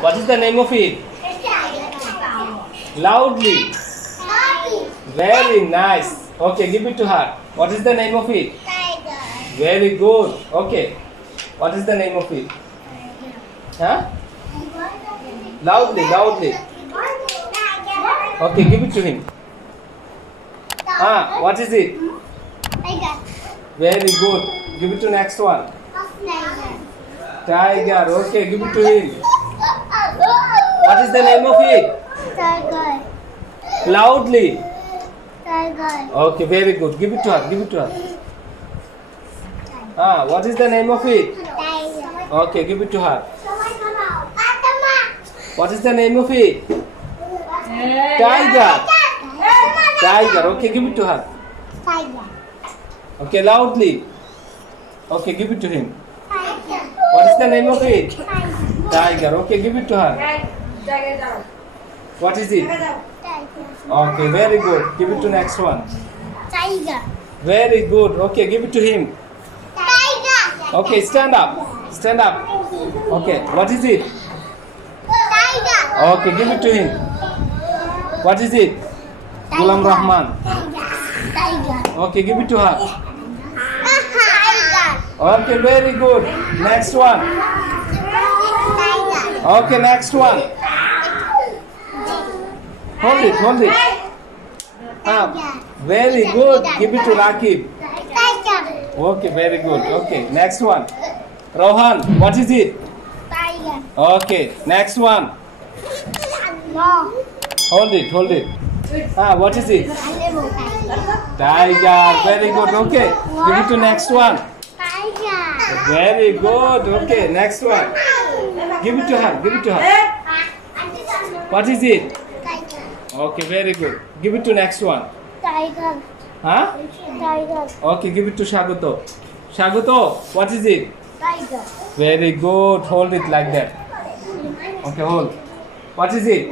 What is the name of it? Loudly. Very nice. Okay, give it to her. What is the name of it? Tiger. Very good. Okay. What is the name of it? Huh? Loudly, loudly. Okay, give it to him. Ah, what is it? Tiger. Very good. Give it to next one. Tiger. Okay, give it to him. What is the name of it? Tiger. Loudly. Tiger. Okay, very good. Give it to her. Give it to her. Ah, what is the name of it? Tiger. Okay, give it to her. What is the name of it? Tiger. Tiger. Okay, give it to her. Tiger. Okay, loudly. Okay, give it to him. Tiger. What is the name of it? Tiger. Tiger. Okay, give it to her. What is it? Okay, very good. Give it to next one. Tiger. Very good. Okay, give it to him. Tiger. Okay, stand up. Stand up. Okay, what is it? Tiger. Okay, give it to him. What is it? Ghulam Rahman. Tiger. Okay, give it to her. Tiger. Okay, very good. Next one. Tiger. Okay, next one. Hold it, hold it. Ah, very good. Give it to Rakib. Tiger. Okay, very good. Okay, next one. Rohan, what is it? Tiger. Okay, next one. No. Hold it, hold it. Ah, what is it? Tiger. Tiger. Very good. Okay, give it to next one. Tiger. Very good. Okay, next one. Give it to her. Give it to her. What is it? Tiger. Okay, very good. Give it to next one. Tiger. Huh? Tiger. Okay, give it to Shaguto. Shaguto, what is it? Tiger. Very good. Hold it like that. Okay, hold. What is it?